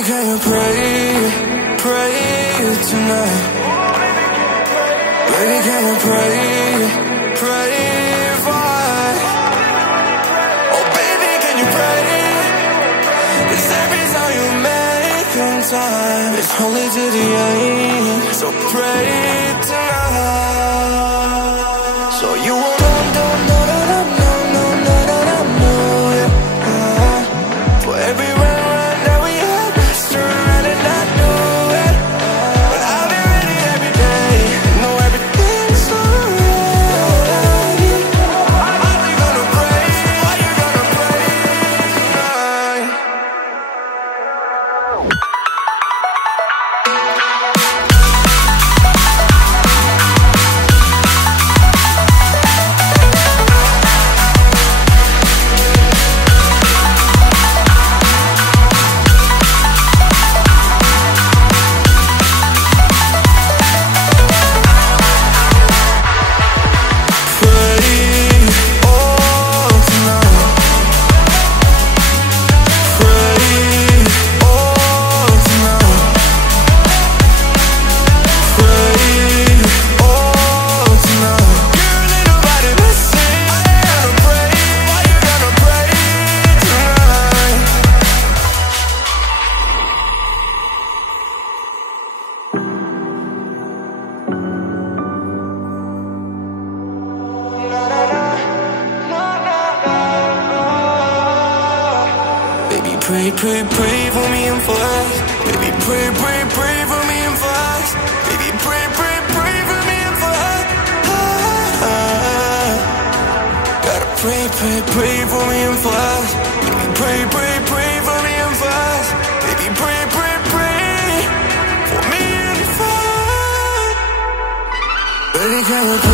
Baby, can you pray, pray tonight? Baby, can you pray, pray for? Oh baby, can you pray? 'Cause every time you make time, it's only to the end. So pray tonight. So you won't for every run that we had, surrounded, I knew it. But I'll be ready every day. Know everything's alright. Are you gonna pray? Are you gonna pray tonight? Pray, pray, pray for me and for us. Baby, pray, pray, pray for me and for us. Baby, pray, pray, pray for me and for us. Gotta pray, pray, pray for me and for us. Baby, pray, pray, pray for me and for us. Baby, pray, pray, pray for me and for us. Baby, can you pray?